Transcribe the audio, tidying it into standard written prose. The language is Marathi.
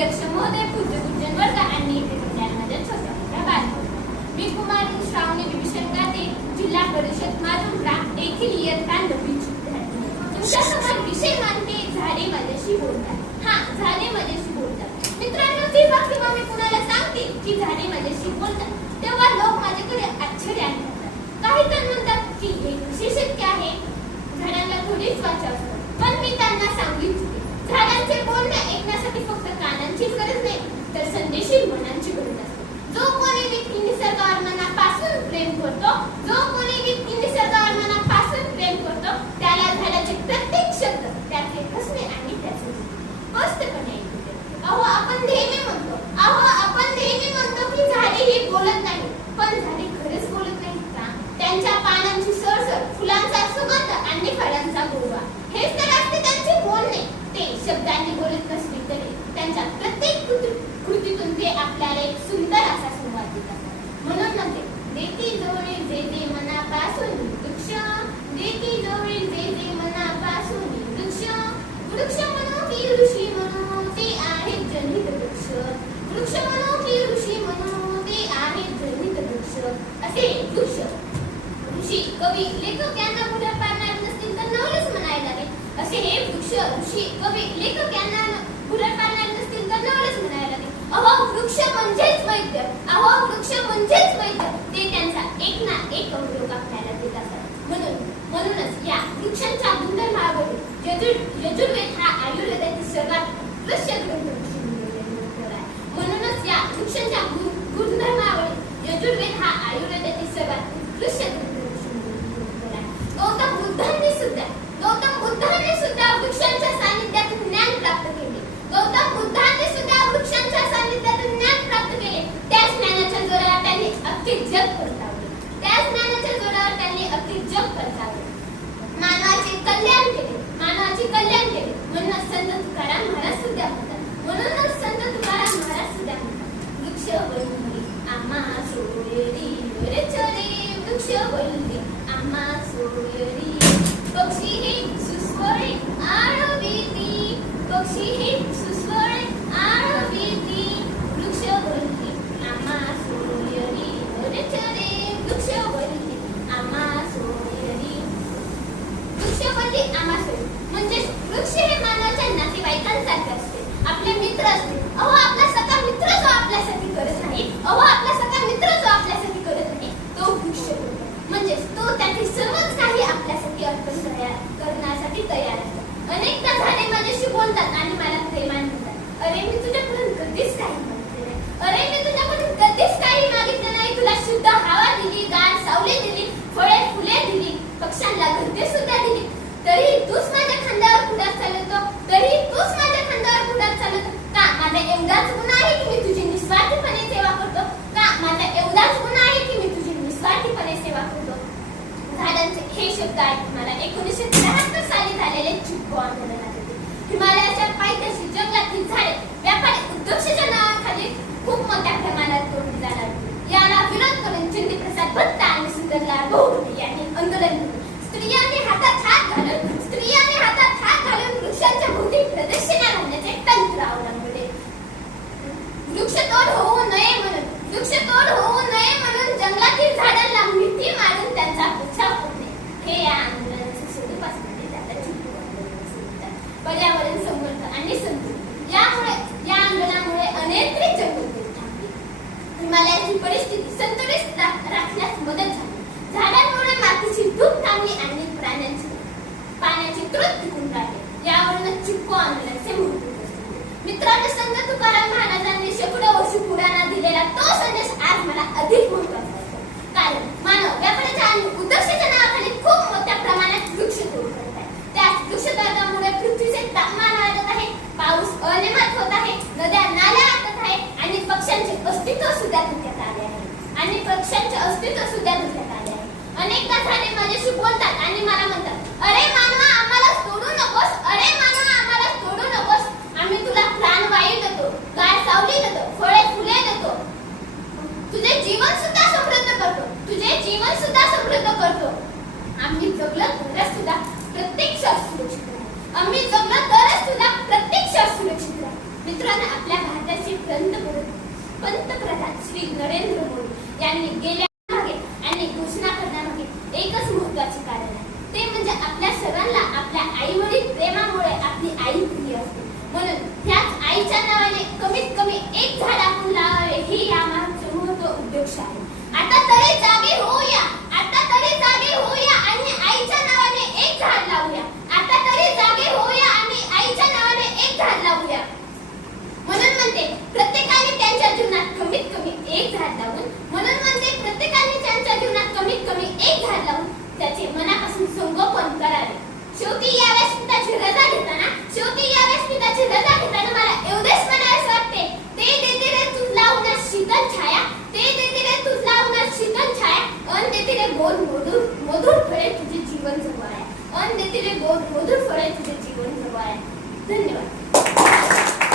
अध्यक्ष महोदय, पूज्य गुरुजन वर्ग आणि इथे माझ्या छोट्या मोठ्या बालकांना, मी कुमारी श्रावणी विभीषण गाते, जिल्हा परिषद माजूरा येथील इयत्ता 9वी विद्यार्थी. तुमच्यासमोर विषय मांडते, झाडे माझ्याशी बोलतात. झाडे माझ्याशी बोलतात. मित्रांनो, जेव्हा केव्हा मी कुणाला सांगते की झाडे माझ्याशी बोलतात, तेव्हा लोक माझ्याकडे आश्चर्याने बघतात. काही जण म्हणतात की हे कसे शक्य आहे, झाडांना थोडीच वाचा असते. पण मी त्यांना सांगितले, झाडांचे बोलणे ऐकण्यासाठी फक्त कानांचीच गरज नाही, तर संदेशील मनांची गरज असते. जो कोणी व्यक्ती निसर्गावर मनापासून प्रेम करतो, त्याला झाडाचे प्रत्येक शब्द, त्याचे हसणे आणि त्याचे स्पष्टपणे ऐकू येते. आपण नेहमी म्हणतो की झाडे ही बोलत नाही, पण झाडे खरेच बोलत नाहीत का? त्यांच्या पानांची सळसळ, फुलांचा सुगंध आणि फळांचा गोडवा, हेच तर असते त्यांचे बोलणे. ते शब्दांनी बोलत नसले तरी त्यांच्या प्रत्येक कृतीतून ते आपल्याला एक सुंदर असा संवाद देतात. म्हणून म्हणते, देती जवळील जे जे मनापासून वृक्ष, देती जवळील जे जे मनापासून वृक्ष. वृक्ष म्हणू की ऋषी म्हणू, ते आहेत जनित वृक्ष. वृक्ष म्हणू की ऋषी म्हणू, ते आहेत जनित वृक्ष. असे वृक्ष, ऋषी, कवी, लेखक यांना पुढे पाडणार नसतील तर नवलच म्हणायला लागेल. असे हे वृक्ष, ऋषी, कवी, लेखक यांना पुढे पाडणार नसतील तर नवलच म्हणायला लागेल. वृक्ष म्हणजेच वैद्य, वृक्ष म्हणजेच वैद्य. ते त्यांचा एक ना एक अवयोग आपल्याला देत असतात. म्हणूनच या वृक्षांच्या गुणधर्मावरून यजुर्वेद हा आयुर्वेदातील सर्वात उत्कृष्ट ग्रंथ आहे. म्हणूनच या वृक्षांच्या गुणधर्मावरून यजुर्वेद हा आयुर्वेदातील सर्वात उत्कृष्ट ग्रंथ आहे. गौतम बुद्धांनी सुद्धा वृक्षांच्या सानिध्यातून ज्ञान प्राप्त केले. त्याच ज्ञानाच्या जोरावर त्यांनी अख्खे जग परतावले. मानवाचे कल्याण केले. म्हणूनच संत तुकाराम महाराज सुद्धा म्हणतात, वृक्ष बोलले आम्हा सोयरी वरचरे, वृक्ष बोलले आम्हा सोयरी. पक्षी हे सुस्वळे आळवीती, वृक्ष बोलले आम्हा सोयरी वरचरे, वृक्ष बोलले आम्हा सोयरी. वृक्ष बोलले आम्हा सोयरी म्हणजे वृक्ष हे मानवाच्या नातेवाईकांसारखे असते, आपले मित्र असते. आपला सखा मित्र जो आपल्यासाठी करत आहे, तो वृक्ष बोलतो. म्हणजे तो त्याचे सर्वच काही आपल्यासाठी अर्पण करण्यासाठी तयार असतो. अनेकदा झाडे माझ्याशी बोलतात आणि मला प्रेमाने म्हणतात, अरे मी तुझ्याकडून कधीच काही मागितलं नाही. तुला शुद्ध हवा दिली, गार सावली दिली, फळे फुले दिली, पक्ष्यांना घरटे सुद्धा दिली, तरी तूच माझ्या खांद्यावर पुढे चालवतो. का माझा एवढाच गुण आहे की मी तुझी निस्वार्थीपणे सेवा करतो? झाडांचे हे शब्द आहेत मला 1973 साली झालेले चिपको आंदोलनात होते. हिमालयाच्या पायथ्याशी जंगलातील झाडे व्यापारी उद्योगाच्या नावाखाली खूप मोठ्या प्रमाणात तोडली जाणार होती. याला विरोध करून चंदीप्रसाद भट्ट आणि सुंदरलाल बहुगुणे यांनी आंदोलन केले. स्त्रियांनी हातात हात घालून वृक्षांच्या भोवती प्रदक्षिणा घालण्याचे तंत्र अवलंबले. वृक्षतोड होऊ नये म्हणून जंगलातील झाडांना मिठी मारून त्यांचा बचाव करणे, हे या आंदोलनाचे स्वरूप असणारे त्याला चिपको आंदोलन असे म्हणतात. पर्यावरण संवर्धन आणि संतुलन या आंदोलनामुळे अनेक जंगलतोड थांबली. हिमालयाची परिस्थिती संतुलित राखण्यास मदत झाली. झाडांमुळे मातीची धूप थांबली आणि पाण्याचे स्रोत टिकून राहिले. यावरूनच चिपको आंदोलनाचे महत्त्व. मित्रांनो, संत तुकाराम महाराजांनी शेकडो वर्ष पुढ्यांना दिलेला तो संदेश आज मला अधिक महत्त्वाचा वाटतो. कारण मानव व्यापाराच्या आणि उद्योगाच्या नावाखाली खूप मोठ्या प्रमाणात वृक्षतोड करत आहे. त्याच वृक्षतोडामुळे पृथ्वीचे तापमान वाढत आहे, पाऊस अनियमित होत आहे, नद्या नाल्या आटत आहे आणि पक्ष्यांचे अस्तित्व सुद्धा धोक्यात आले आहे. अनेकदा झाडे माझ्याशी बोलतात आणि मला म्हणतात, अरे मानवा आम्हाला तोडू नकोस, आम्ही तुला प्राणवायू देतो, गार सावली देतो, फळे फुले देतो, तुझे जीवन सुद्धा समृद्ध करतो. आम्ही जगलं तरच तुला प्रत्येक क्षण सुरक्षित राहील. मित्रांनो, आपल्या आणि गेल्यामागे आणि घोषणा करण्यामागे एकच महत्त्वाचे कारण आहे, ते म्हणजे आपल्या सर्वांना आपल्या आईवरील प्रेमामुळे आपली आई प्रिय असते. म्हणून ह्याच आईच्या नावाने कमीत कमी एक झाड आपण लावावे, हे यामागचे महत्त्व उद्देश आहे. आता तरी जागे होऊया, आता तरी जागे होऊया आणि आईच्या नावाने एक झाड लावूया. आता तरी जागे होऊया आणि आईच्या नावाने एक झाड लावूया. म्हणून म्हणते प्रत्येकाने त्यांच्या जीवनात कमीत कमी एक झाड लावून, म्हणून म्हणते प्रत्येकाने त्यांच्या जीवनात कमीत कमी एक झाड लावून त्याचे मनापासून संगोपन करावे. शेवटी या व्यासपीठाची रजा घेताना मला एवढेच म्हणायचं वाटते, ते देते रे तू लावणार शीतल छाया, ते देते रे तू लावणार शीतल छाया, अन देते रे गोड मधुर फळे तुझे जीवन जगवाया, अन देते रे गोड मधुर फळे तुझे जीवन जगवाया. धन्यवाद.